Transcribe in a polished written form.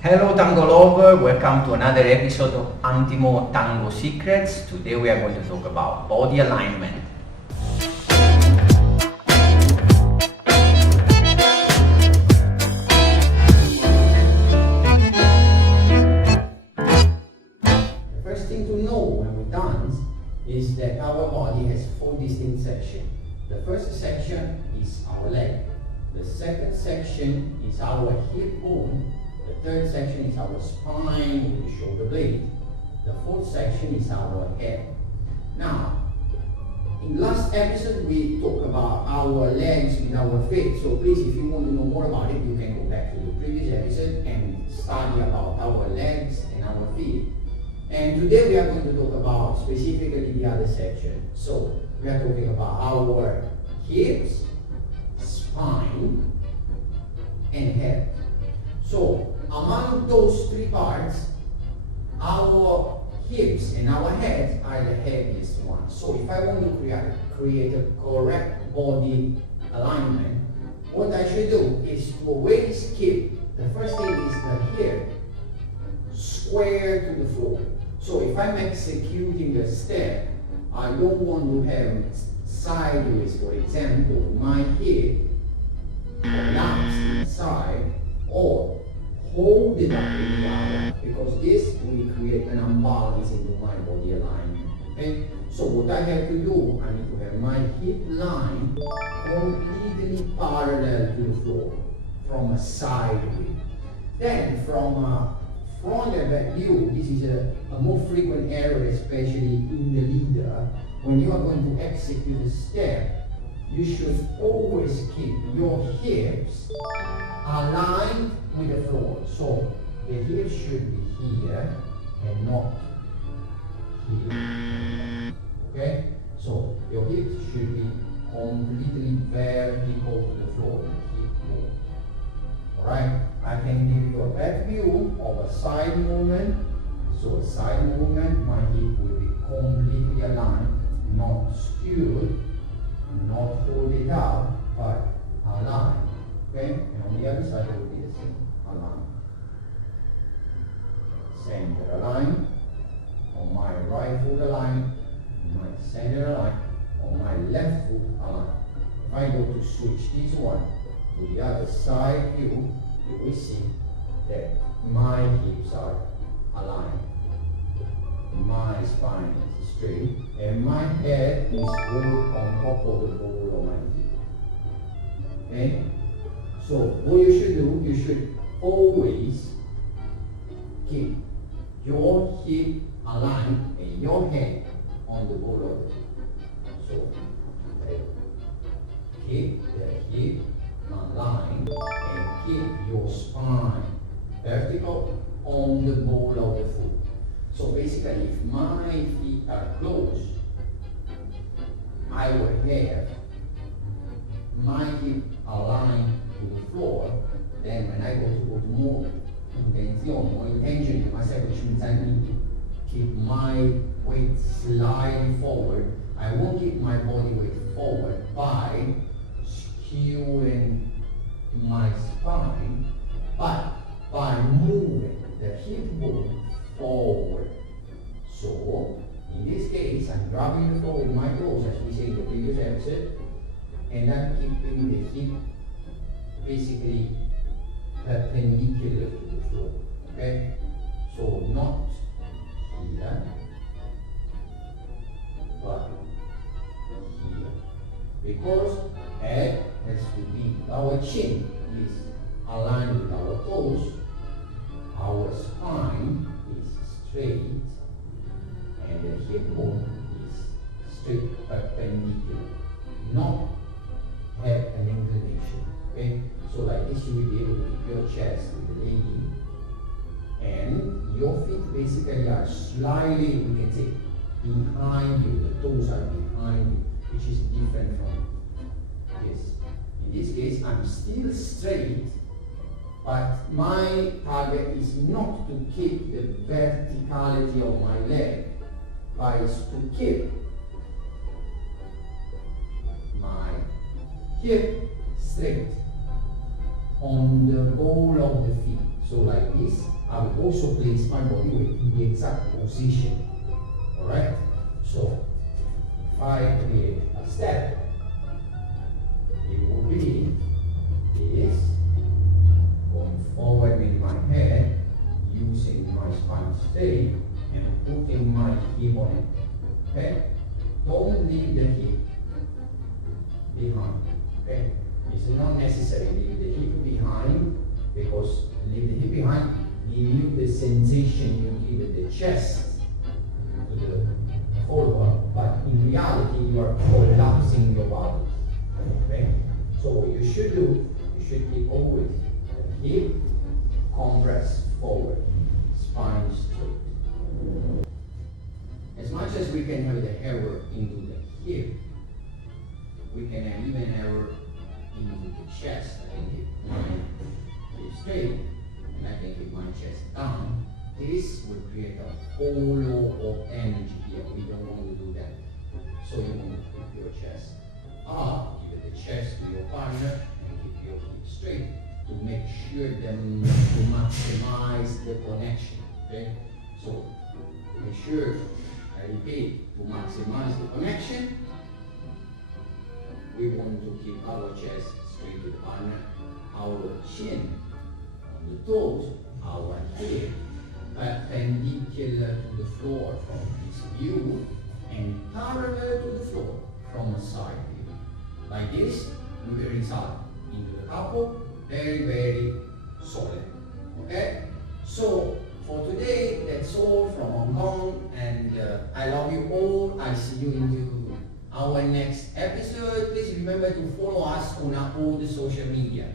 Hello Tango Lover, welcome to another episode of Antimo Tango Secrets. Today we are going to talk about body alignment. The first thing to know when we dance is that our body has four distinct sections. The first section is our leg. The second section is our hip bone. The third section is our spine with the shoulder blade. The fourth section is our head. Now, in the last episode we talked about our legs with our feet. So please, if you want to know more about it, you can go back to the previous episode and study about our legs and our feet. And today we are going to talk about specifically the other section. So we are talking about our hips, spine, and head. So among those three parts, our hips and our heads are the heaviest ones. So if I want to create a correct body alignment, what I should do is to always keep, the first thing is the hip square to the floor. So if I'm executing a step, I don't want to have sideways, for example, my hip collapse inside or hold it up in the other, because this will create an imbalance into my body alignment. Okay? So what I have to do, I need to have my hip line completely parallel to the floor from a side view. Then from a front and back view, this is a more frequent error, especially in the leader. When you are going to execute a step, you should always keep your hips aligned with the floor. So the hips should be here and not here. Okay? So your hips should be completely vertical to the floor. Alright? I can give you a back view of a side movement. So a side movement, my hip will be completely aligned, not skewed, not folded out, but aligned. Okay? And on the other side it will be the same. Aligned. Center aligned. On my right foot aligned. On my center aligned. On my left foot aligned. If I go to switch this one to the other side view, you will see that my hips are aligned. My spine is straight and my head is rolled on top of the ball of my feet. Okay? So what you should do, you should always keep your hip aligned and your head on the ball of the feet. So keep the hip aligned and keep your spine vertical on the ball of the foot. So basically, if my feet are closed, I will have my hip aligned to the floor. Then when I go to more intention, which means I need to keep my weight slightly forward. I won't keep my body weight forward by skewing my spine, but by moving the hip bone forward. So, in this case, I'm grabbing the floor with my toes, as we say in the previous episode, and I'm keeping the hip basically perpendicular to the floor. Okay? So, not here, but here. Because head has to be, our chin is aligned with our toes, our spine is straight, and the hip bone is straight perpendicular, not have an inclination. Okay? So like this you will be able to keep your chest with the lady, and your feet basically are slightly, we can say, behind you. The toes are behind you, which is different from this. In this case, I'm still straight, but my target is not to keep the verticality of my leg, but is to keep my hip straight on the ball of the feet. So like this, I will also place my body weight in the exact position. Alright? So, if I create a step, it will be this, going forward with my head, using my spine straight, and putting my hip on it. Okay? Don't leave the hip behind. Okay? It's not necessary to leave the hip behind, because leave the hip behind, give you the sensation you give the chest to the follower, but in reality you are collapsing your body. Okay? So what you should do, you should keep always the hip compressed forward, spine straight. As much as we can have the error into the hip, we can have even error into the chest. I can keep my hip straight, and I can keep my chest down. This will create a hollow of energy here. We don't want to do that. So you want to keep your chest up, give the chest to your partner, and keep your hip straight to make sure to maximize the connection. Okay? So make sure, I repeat, to maximize the connection, we want to keep our chest straight to the partner, our chin on the toes, our head perpendicular to the floor from this view, and parallel to the floor from a side view. Like this, we will result into the couple very, very solid. Okay? So, for today, that's all from Hong Kong, and I love you all. I see you into our next episode. Please remember to follow us on all the social media.